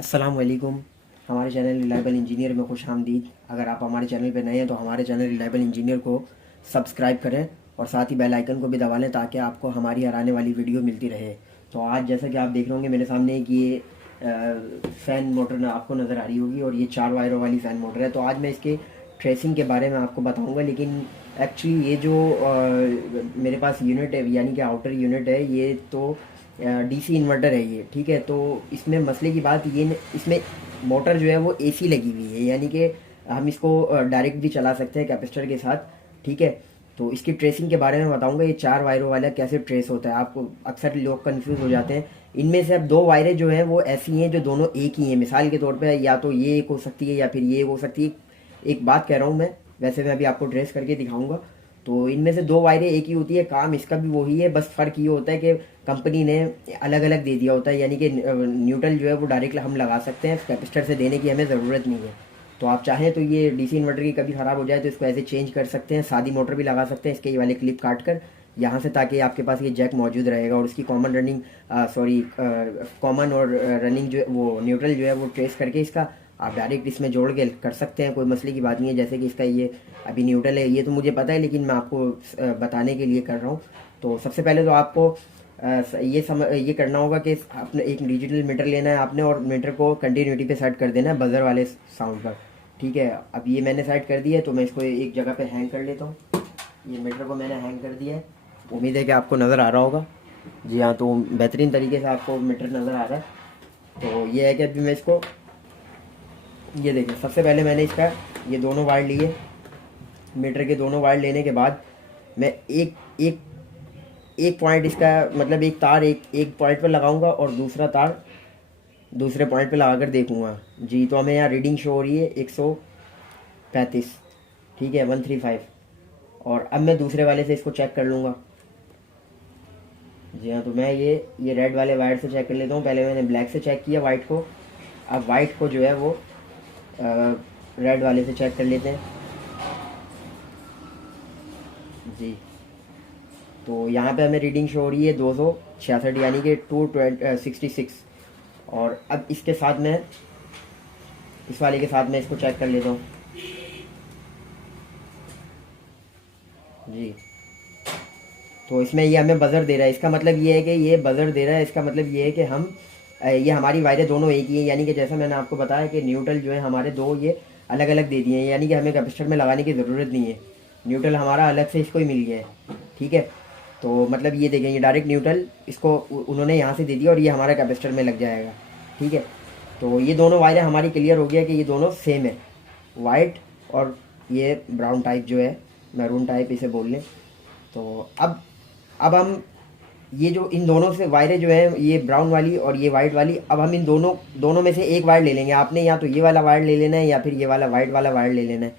अस्सलाम वालेकुम। हमारे चैनल रिलायबल इंजीनियर में खुश आमदीद। अगर आप हमारे चैनल पर नए हैं तो हमारे चैनल रिलायबल इंजीनियर को सब्सक्राइब करें और साथ ही बेल आइकन को भी दबा लें ताकि आपको हमारी हर आने वाली वीडियो मिलती रहे। तो आज जैसा कि आप देख रहे होंगे मेरे सामने एक ये फ़ैन मोटर आपको नज़र आ रही होगी और ये 4 वायरों वाली फ़ैन मोटर है। तो आज मैं इसके ट्रेसिंग के बारे में आपको बताऊंगा, लेकिन एक्चुअली ये जो मेरे पास यूनिट है यानी कि आउटर यूनिट है, ये तो डीसी इन्वर्टर है ये, ठीक है। तो इसमें मसले की बात ये इसमें मोटर जो है वो एसी लगी हुई है, यानी कि हम इसको डायरेक्ट भी चला सकते हैं कैपेसिटर के साथ, ठीक है। तो इसकी ट्रेसिंग के बारे में बताऊंगा, ये 4 वायरों वाला कैसे ट्रेस होता है। आपको अक्सर लोग कंफ्यूज हो जाते हैं। इनमें से अब 2 वायरें जो हैं वो ऐसी हैं जो दोनों एक ही हैं। मिसाल के तौर पे या तो ये एक हो सकती है या फिर ये एक हो सकती है। एक बात कह रहा हूँ मैं, वैसे मैं अभी आपको ट्रेस करके दिखाऊंगा। तो इनमें से 2 वायरें एक ही होती है, काम इसका भी वही है, बस फ़र्क ये होता है कि कंपनी ने अलग अलग दे दिया होता है, यानी कि न्यूट्रल जो है वो डायरेक्ट हम लगा सकते हैं, कैपेसिटर से देने की हमें ज़रूरत नहीं है। तो आप चाहें तो ये डीसी इन्वर्टर की कभी ख़राब हो जाए तो इसको ऐसे चेंज कर सकते हैं, सादी मोटर भी लगा सकते हैं इसके ये वाले क्लिप काट कर यहाँ से, ताकि आपके पास ये जैक मौजूद रहेगा और इसकी कॉमन रनिंग कॉमन और रनिंग जो वो न्यूट्रल जो है वो ट्रेस करके इसका आप डायरेक्ट इसमें जोड़ के कर सकते हैं, कोई मसले की बात नहीं है। जैसे कि इसका ये अभी न्यूट्रल है, ये तो मुझे पता है, लेकिन मैं आपको बताने के लिए कर रहा हूँ। तो सबसे पहले तो आपको ये करना होगा कि आपने एक डिजिटल मीटर लेना है आपने, और मीटर को कंटिन्यूटी पे सेट कर देना है बजर वाले साउंड पर, ठीक है। अब ये मैंने सेट कर दिया है तो मैं इसको एक जगह पे हैंग कर लेता हूँ। ये मीटर को मैंने हैंग कर दिया है, उम्मीद है कि आपको नज़र आ रहा होगा। जी हाँ, तो बेहतरीन तरीके से आपको मीटर नज़र आ रहा है। तो ये है कि अभी मैं इसको, ये देखिए, सबसे पहले मैंने इसका ये दोनों वायर लिए। मीटर के दोनों वायर लेने के बाद मैं एक एक एक पॉइंट इसका, मतलब एक तार एक पॉइंट पर लगाऊंगा और दूसरा तार दूसरे पॉइंट पे लगा कर देखूंगा। जी, तो हमें यहाँ रीडिंग शो हो रही है 135, ठीक है, 135। और अब मैं दूसरे वाले से इसको चेक कर लूँगा। जी हाँ, तो मैं ये रेड वाले वायर से चेक कर लेता हूँ। पहले मैंने ब्लैक से चेक किया वाइट को, अब वाइट को जो है वो रेड वाले से चेक कर लेते हैं। जी, तो यहाँ पे हमें रीडिंग शो हो रही है 266, यानी कि 266। और अब इसके साथ में, इस वाले के साथ मैं इसको चेक कर लेता हूँ। जी, तो इसमें ये हमें बजर दे रहा है, इसका मतलब ये है कि ये बजर दे रहा है, इसका मतलब ये है कि हम ये हमारी वायरें दोनों एक ही हैं, यानी कि जैसा मैंने आपको बताया कि न्यूट्रल जो है हमारे दो ये अलग अलग दे दिए हैं, यानी कि हमें कैपेसिटर में लगाने की ज़रूरत नहीं है। न्यूट्रल हमारा अलग से इसको ही मिल गया है, ठीक है। तो मतलब ये देखें, ये डायरेक्ट न्यूट्रल इसको उन्होंने यहाँ से दे दिया और ये हमारा कैपेसिटर में लग जाएगा, ठीक है। तो ये दोनों वायरें हमारी क्लियर हो गया कि ये दोनों सेम है, वाइट और ये ब्राउन टाइप जो है, मैरून टाइप इसे बोल लें। तो अब हम ये जो इन दोनों से वायरें जो है, ये ब्राउन वाली और ये वाइट वाली, अब हम इन दोनों दोनों में से एक वायर ले लेंगे। आपने या तो ये वाला वायर ले लेना है या फिर ये वाला वाइट वाला वायर ले लेना है।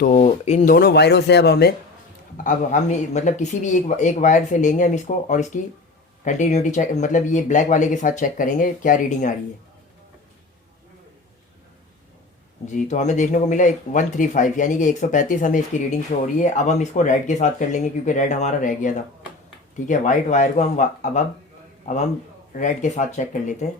तो इन दोनों वायरों से अब हम मतलब किसी भी एक वायर से लेंगे हम इसको, और इसकी कंटिन्यूटी चेक, मतलब ये ब्लैक वाले के साथ चेक करेंगे क्या रीडिंग आ रही है। जी, तो हमें देखने को मिला 135, यानी कि 135 हमें इसकी रीडिंग शो हो रही है। अब हम इसको रेड के साथ कर लेंगे क्योंकि रेड हमारा रह गया था, ठीक है। वाइट वायर को हम अब हम रेड के साथ चेक कर लेते हैं।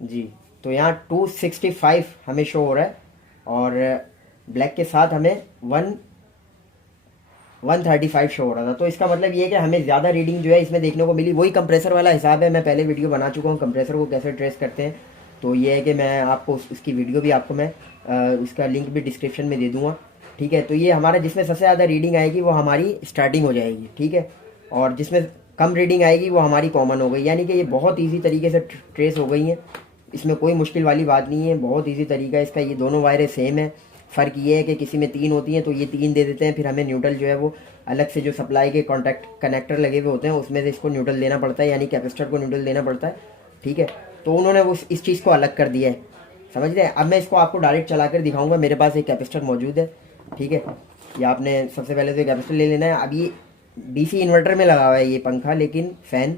जी, तो यहाँ 265 हमें शो हो रहा है और ब्लैक के साथ हमें 135 शो हो रहा था। तो इसका मतलब ये है कि हमें ज़्यादा रीडिंग जो है इसमें देखने को मिली। वही कंप्रेसर वाला हिसाब है, मैं पहले वीडियो बना चुका हूँ कंप्रेसर को कैसे ट्रेस करते हैं। तो ये है कि मैं आपको उसकी वीडियो भी आपको मैं उसका लिंक भी डिस्क्रिप्शन में दे दूँगा, ठीक है। तो ये हमारा जिसमें सबसे ज़्यादा रीडिंग आएगी वो हमारी स्टार्टिंग हो जाएगी, ठीक है। और जिसमें कम रीडिंग आएगी वो हमारी कॉमन हो गई, यानी कि ये बहुत ईजी तरीके से ट्रेस हो गई हैं। इसमें कोई मुश्किल वाली बात नहीं है, बहुत ईजी तरीका है इसका। ये दोनों वायरें सेम है, फ़र्क ये है कि किसी में 3 होती हैं तो ये 3 दे देते हैं, फिर हमें न्यूट्रल जो है वो अलग से जो सप्लाई के कॉन्टैक्ट कनेक्टर लगे हुए होते हैं उसमें से इसको न्यूट्रल देना पड़ता है, यानी कैपेसिटर को न्यूट्रल देना पड़ता है, ठीक है। तो उन्होंने वो इस चीज़ को अलग कर दिया है, समझ रहे हैं। अब मैं इसको आपको डायरेक्ट चला कर दिखाऊंगा। मेरे पास एक कैपेसिटर मौजूद है, ठीक है। ये आपने सबसे पहले तो कैपेसिटर ले लेना है। अब ये डीसी इन्वर्टर में लगा हुआ है ये पंखा, लेकिन फ़ैन,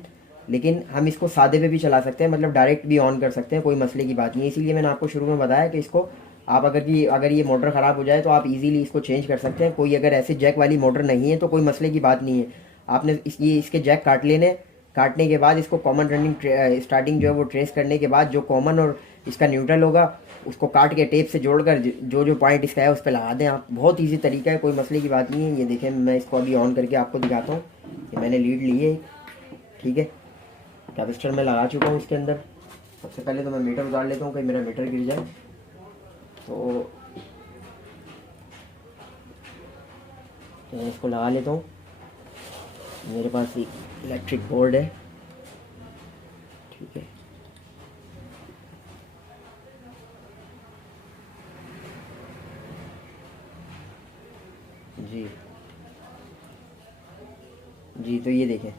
लेकिन हम इसको सादे पे भी चला सकते हैं, मतलब डायरेक्ट भी ऑन कर सकते हैं, कोई मसले की बात नहीं है। इसीलिए मैंने आपको शुरू में बताया कि इसको आप अगर ये मोटर ख़राब हो जाए तो आप इजीली इसको चेंज कर सकते हैं। कोई अगर ऐसे जैक वाली मोटर नहीं है तो कोई मसले की बात नहीं है। आपने ये इसके जैक काट लेने। काटने के बाद इसको कॉमन रनिंग स्टार्टिंग जो है वो ट्रेस करने के बाद जो कॉमन और इसका न्यूट्रल होगा उसको काट के टेप से जोड़कर जो जो पॉइंट इसका है उस पर लगा दें आप। बहुत ईजी तरीका है, कोई मसले की बात नहीं है। ये देखें, मैं इसको अभी ऑन करके आपको दिखाता हूँ। ये मैंने लीड ली है, ठीक है, कैपेसिटर में लगा चुका हूँ इसके अंदर। सबसे पहले तो मैं मीटर उतार लेता हूँ, कहीं मेरा मीटर गिर जाए। तो मैं इसको लगा लेता हूँ। मेरे पास एक इलेक्ट्रिक बोर्ड है, ठीक है। जी जी, तो ये देखें,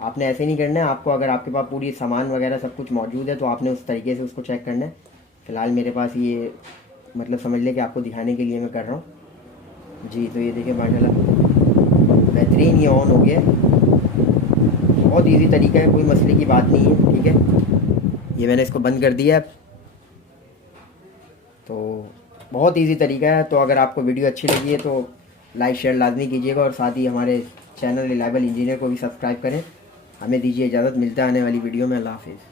आपने ऐसे नहीं करना है। आपको अगर आपके पास पूरी सामान वगैरह सब कुछ मौजूद है तो आपने उस तरीके से उसको चेक करना है। फ़िलहाल मेरे पास ये मतलब समझ लें कि आपको दिखाने के लिए मैं कर रहा हूँ। जी, तो ये देखिए माशाल्लाह बेहतरीन ये ऑन हो गया। बहुत इजी तरीका है, कोई मसले की बात नहीं है, ठीक है। ये मैंने इसको बंद कर दिया है। तो बहुत इजी तरीका है। तो अगर आपको वीडियो अच्छी लगी है तो लाइक शेयर लाजमी कीजिएगा और साथ ही हमारे चैनल रिलायबल इंजीनियर को भी सब्सक्राइब करें। हमें दीजिए इजाज़त, मिलता है आने वाली वीडियो में। अल्लाह हाफिज़।